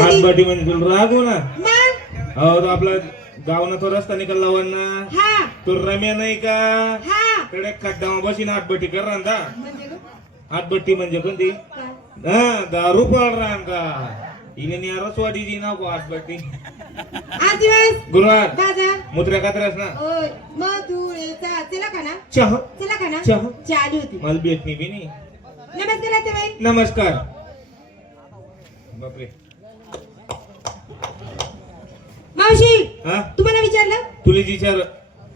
हातबाटी म्हणजे तुला राहतो ना हो तो आपला गावना तो रस्ता निकाल लावाना. तो रम्या नाही का? तिकडे खड्डा बसीन हातबट्टी कर रांदा हातबट्टी म्हणजे कोणती? हा दारू पाळ रांदा हिने नियारच वाटी जी ना हातबट्टी गुरुवार. मुद्रा कात्रास ना? मग तू चला बी नमस्कार नमस्कार. बापरे. मावशी हा? तुम्हाला विचारलं? तुला विचार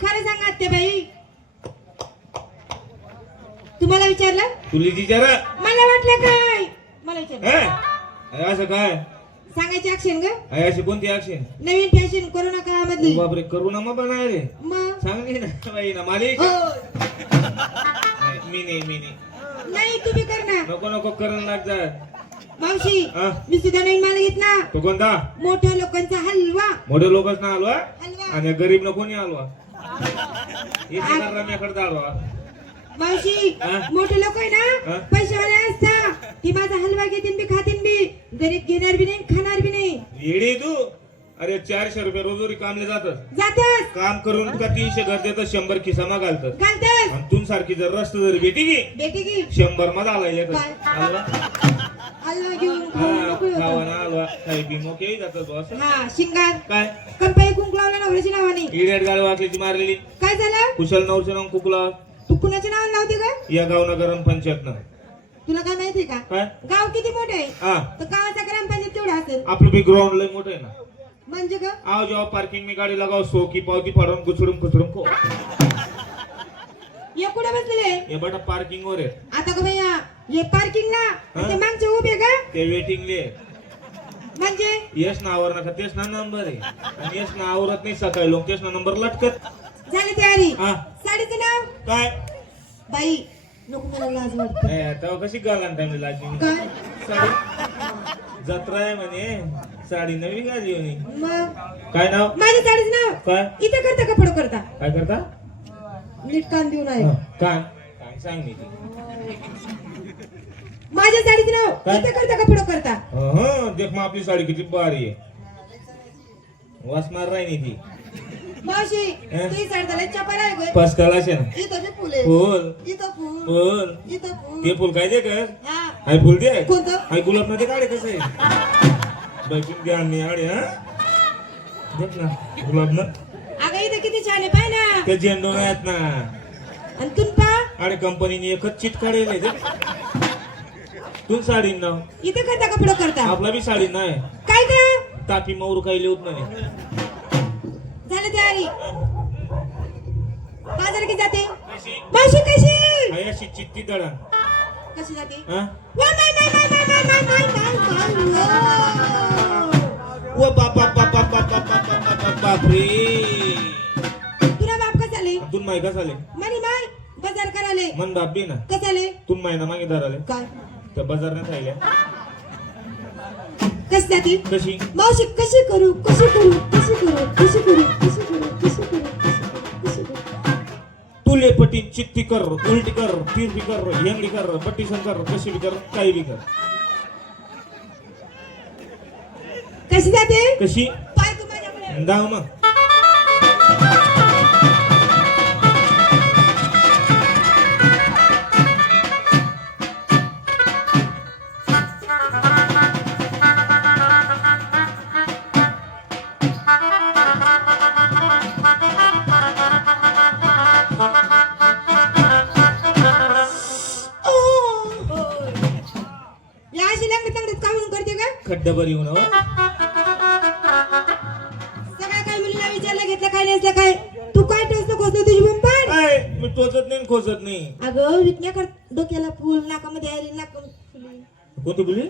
खरं सांगा आत्याबाई. तुम्हाला विचारलं? तुला विचार मला वाटलं काय? मला विचारलं. असं काय? सांगायची ऍक्शन ग. आहे अशी कोणती ऍक्शन नवीन फॅशन कोरोना काळामधली बापरे करू ना मग बनाय रे मग? चांगली ना बाई ना मला हो. नाही, मी नाही मी नाही. नाही तुम्ही कर ना नको नको करण लागतात मावशी हा? मी सुद्धा नवीन माल घेतला तो कोणता? मोठ्या लोकांचा हलवा. मोठे लोकच ना? हलवा. आणि गरीब नको नाही आलो येते का रम्याकडे आलो मावशी हा? मोठे लोक आहे हा? ना पैसेवाले असता. ती माझा हलवा घेतील बी खातील बी. गरीब घेणार बी नाही खाणार बी नाही. येडी तू? अरे चारशे रुपये रोजोरी कामले जातात जातच काम करून का तीनशे घर देतात शंभर खिसामा घालतात घालतच आणि तून सारखी जर रस्त जर भेटी की बेटी की. शंभरमध्ये आला एक काय? हलवा. हलवा घेऊन खाऊ नको होतं. ना हलवा काही बी मोके जातात बॉस हा शिंगार काय कंपाई कुंकू लावला नवऱ्याच्या नावाने इडियट गाडी वाकलीची मारलेली काय झालं कुशल नवचं नाव कुकला तू कुणाच्या नावाने लावते का या गावनगरम पंचायत ना तुला काय माहितीये का काय गाव किती मोठं आहे हा तर गावाचा ग्रामपंचायत तेवढा असेल आपलं बी ग्राउंड लय मोठं आहे ना म्हणजे ग आओ जेव्हा पार्किंग मी गाडी लगाव सो की पावती फाडून कुचडून कुचडून को ये कुठे बसलेले? हे बटा पार्किंग वर आहे. आता का भैया ये पार्किंगला हा? ते मागचे उभे का ते वेटिंग ले. म्हणजे? येस ना आवर नका तेच ना नंबर आहे. आणि येस ना आवरत नाही सकाळी लोक तेच ना नंबर लटकत. झाली तयारी. हा. साडीचं नाव? काय? बाई नको मला लाज वाटते. ए, तेव्हा कशी गालान टाइम लाजी काय? साडी? जत्रा आहे म्हणे. साडी नवी गाली मग? काय नाव? माझ्या साडीचं नाव? काय? इथं करता का पुढं करता? काय करता? नीट कान देऊन आहे. हा, काय काय सांग मी माझ्या साडीचं नाव काय? इथं करता का पुढं करता? हं, देख मग आपली साडी किती भारी आहे. वास मार राही ती. मावशी हा? तुझी साडी झाली चपल आहे गं. पसकाला असे ना? इथं बी फुल आहे. फुल? इथं फुल. फुल? इथं फुल. ते फुल काय दे कर? हा. हाय फुल दे. कोणतं? हाय गुलाब ना ते काढे कसं आहे? बैठून द्या आणि आडे हा? देख ना गुलाब ना. आहे पाय ना ते झेंडू नाही आहेत ना आणि तुम पा अरे कंपनीने एकच चिट काढेल ते. साडी नाव इथं करता का पुढं करता आपला बी साडी नाही काय का तापी मौर काही लिहत नाही झालं तयारी बाजार किती जाते मावशी कशी अशी चित्ती दळा कशी जाते हा वा, माय, माय, माय, माय, माय, माय, माय, माय, माय, ओ बाप बाप बाप बाप बाप बाप बाप बाप बाप बापरे वा. तुला बाप कसा आले तून माही का झाले. मनी माय बाजार कराले मन बाप बी ना. कसा आले तून माही ना मागे धराले काय? त्या बाजार नाही राहिल्या कशी जाते कशी? मावशी कशी करू? कशी करू? कशी करू? कशी करू? कशी करू? कशी करू? कशी करू? तुले पटी चित्ती कर उलटी कर तिरपी कर हेंगडी कर पट्टीसन कर कशी बी कर काही बी कर. कशी जाते? कशी? पाय तू माझ्याकडे दाव मग. करते का खड्डा बरी होऊन हवं. सगळ्या काही मुलीला विचारलं घेतलं काय नाही असलं काय? तू काय टोचतो खोचतो तुझी काय मी टोचत नाही आणि खोचत नाही. अगं विकण्या कर डोक्याला फुल नाकामध्ये आली नाक फुली कोणती बुली?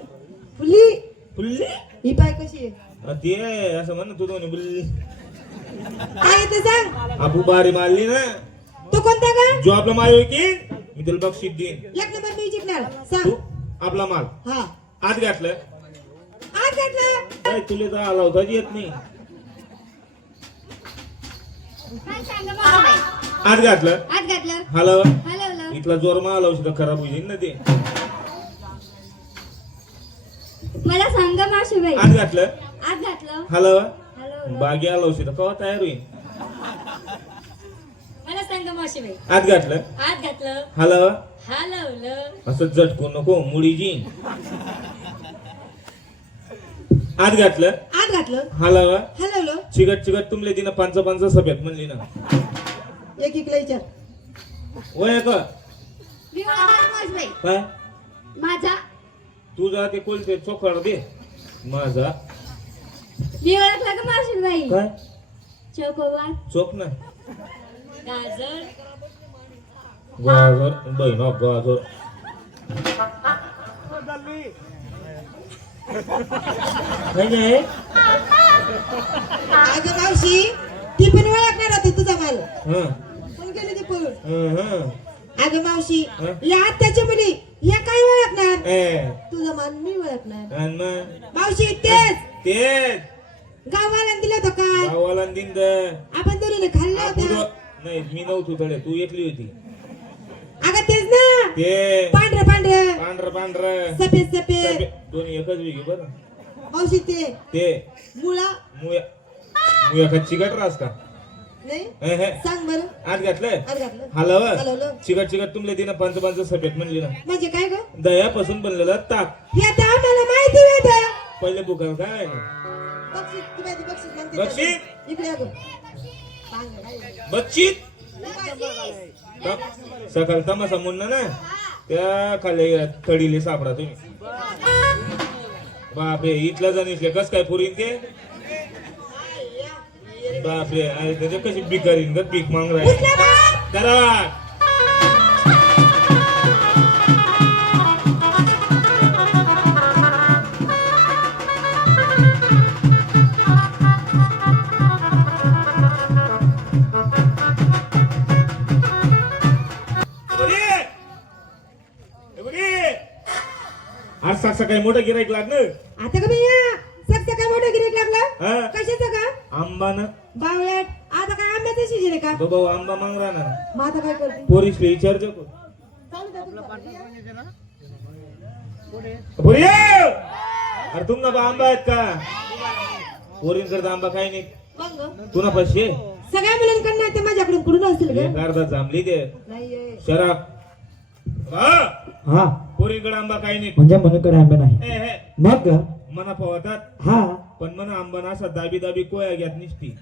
फुली. बुल्ली ही पाय कशी आहे? आ, ते आहे, असं म्हण तू दोन्ही बुल्ली काय येतं सांग. आपू बारी मारली ना. तो कोणता का जो आपला माल की मी तुला बक्षीस देईन. एक नंबर मी जिंकणार. तू सांग. आपला माल. हा. आत घातलं. काय तुला तर आला होता येत नाही. आत घातलं? आज घातलं. हलव. हलवलं. इथला जोर मा आला औषध खराब होईल ना ते. मला सांगा मावशीबाई. आत घातलं? आत घातलं. हलवा. हॅलो बागी आलो तर कवा तयार होईल? मला सांगा मावशीबाई. आत घातलं? आत घातलं. हलवा. हलवलं. असं झटकू नको मुडीजी आत घातलं. आत घातलं. हलवा. हलवलं. चिकट चिकट तुमले तिनं पांच पांच सभ्यात म्हणली ना. एक इकडे विचार. वय का मी मावशीबाई काय माझा. तुझा ते कोणते चोखड दे माझा. मी ओळखला का मावशीबाई काय? चोकोबार चोख ना. गाजर. गाजर. बहिणा गाजर. नाही अगं मावशी ती पण ओळखणार होती तुझा माल. हं, पण गेली ती पळून? हं, हं. अगं मावशी हं? या आत्याच्या मुली या काय ओळखणार? ए, तुझा माल मी ओळखणार. आणि मग मावशी तेच. तेच. गावाला दिलं होतं काय गावाला दिन आपण दोन्हीने खाल्लं होतं. नाही मी नव्हतो थोडे तू एकली होती. अगं तेच ना. ते. पांढरं पांढरं. पांढर पांढर. सफेद सफेद. दोन्ही एकच वेगळी बरं. मावशी ते. ते. मुळा. मुया मुया का चिकट रास का? नाही. हे, हे. सांग बरं. आत घातलंय? आत घातलं. हलवलं. चिकट चिकट तुमले तिनं पंच पंच सफेद म्हणली ना. म्हणजे काय ग? दह्यापासून बनलेलं ताक. हे आता आम्हाला माहिती होतं पहिले बुकार काय? बक्षीस ती माहिती बक्षीस म्हणते बक्षीस? इकडे अगं सांग ना, काय? बच्चीत बक्षीस. त- सकाळ तमासा मुन्ना ना त्या खाली तडीले सापडा तुम्ही. बापरे इथला जाणीसले कस काय पुरीन ते? बापरे अरे त्याच्या कशी बिकारीन ग पीक मांग राहील. सकाळी मोठं गिराईक लागलं? आता का भैया? सक काय मोठं गिरेक लागलं? हा? कशाचं का? आंबानं बावळट. आता काय आंब्याचं सीजन आहे का? तो भाऊ आंबा मांग राहणार. मग आता काय करते? पोरीसले विचारतो. चालू द्या तुमचं. पोरी अरे तुमना बा आंबा आहेत का? पोरींकडे आंबा काही नाही. मग? तुला पैसे? सगळ्या मुलांकडनं आहे ते माझ्याकडून कुठून असतील ग एक अर्धा जांभली दे. नाहीये. शराब. हा? हा. पोरींकडे आंबा काही नाही. म्हणजे मनकडे आंबे नाही. ए, मग? मना पवतात हा. पण मना आंबा ना असा दाबी दाबी कोया घ्यात निसती.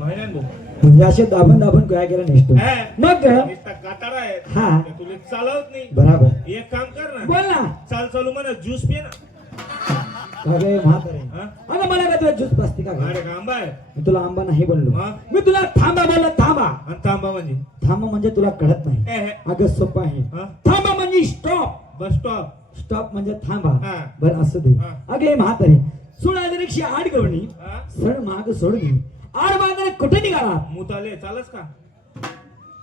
महिन्यान भाऊ? म्हणजे असे दाबून दाबून काय केलं निसतो. हे, मग? निसता आहे. हा. ते तुला चालवत नाही. बराबर. एक काम कर ना. बोल ना. चाल चालू म्हणा ज्यूस पे ना. अगे म्हातारे. हा? अगं मला काय तुला ज्यूस पासते का ग? अरे का आंबा आहे मी तुला आंबा नाही बोललो. हा? मी तुला थांबा बोललो थांबा. आणि तांबा म्हणजे? थांबा म्हणजे तुला कळत नाही. हे, अगं सोपं आहे. हा? थांबा म्हणजे स्टॉप बस स्टॉप स्टॉप म्हणजे थांबा. हा. बरं असं दे. हा. अगे म्हातारे सोळा एकशे आठ गवणी हा? सड माग सोड घे. आड बांधणे कुठे निघाला? मुताले चालच का?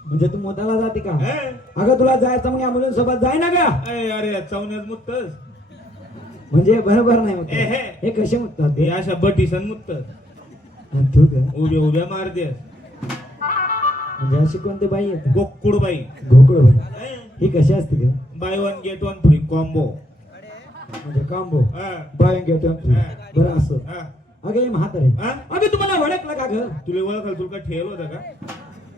म्हणजे तू मोताला जाते का? ए, अगं तुला जायचं मग या मुलींसोबत जाय ना गा. ए, अरे चवण्यात मुतस म्हणजे बरोबर नाही ए, हे. हे कसे मुततात हे? अशा बटीसन मुतस आणि तू उभ्या उभ्या मारते म्हणजे अशी कोणते बाई आहेत गोकुळ बाई. घोकळ बाई. ही कशी असते ग? Buy one get one free combo म्हणजे कांबो बाय गेट बरं असं. अगं हे म्हातारे. अगं तुम्हाला ओळखलं का ग? तुला ओळखाल तुला काय ठेवलं होतं का?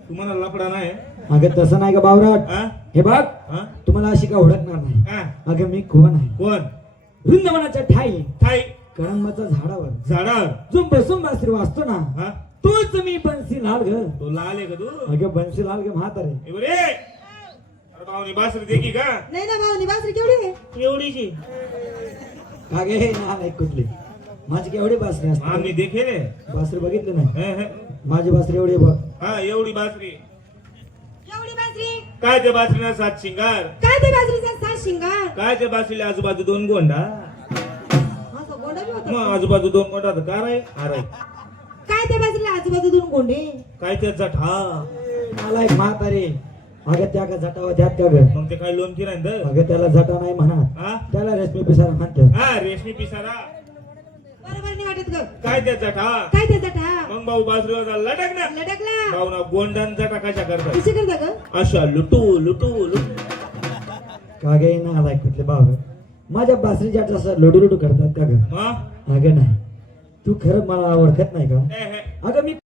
तुम्हाला लपडा नाही? अगं तसं नाही का बावराट. हा? हे बघ. हा? तुम्हाला अशी का ओळखणार नाही. हा? अगं मी कोण आहे? कोण? वृंदावनाच्या ठाई. थाई कळंबाच्या झाडावर. झाडावर. जो बसून बासरी वाचतो ना हा? तोच मी बन्सी लाल ग. तो लाल आहे का तू? अगं बन्सी लाल ग म्हातारे. अरे भावनी बासरी देखी का? नाही ना भाऊ बासरी केवढी आहे? एवढीची का गे ना नाही कुठली? माझी केवढी बासरी असते? आम्ही देखे रे. बासरी बघितली नाही? हे, हे. माझी बासरी एवढी बघ. हा एवढी बासरी. काय त्या बासरीला सात शिंगार? काय ते बासरीचा सात शिंगार? काय त्या बासरीला आजूबाजू दोन गोंडा? माझा गोंडा बी होता. मग आजूबाजू दोन गोंडा तर काय रे अरे काय त्या बाजूला आजूबाजू दोन गोंडे? काय त्या जठा? मला एक म्हातारे. अगं त्या का जटावा त्यात का ग मग ते काय लोन किराय अगं त्याला जटा नाही म्हणा. हा? त्याला रेशमी पिसारा म्हणत हा रेशमी पिसारा. बरोबर नाही वाटत ग. काय त्या जठा? काय त्याचा ठा मग भाऊ बाजरीवर लटक ना. लटकला भाऊ ना. गोंडान जटा कशा करतात कशी करता ग? अशा लुटू लुटू लुटू. का गे ना आलाय कुठले बाब माझ्या बासरीच्या असं लोडू लोडू करतात का ग? मग अगं नाही. तू खरं मला ओळखत नाही का? ए. अगं मी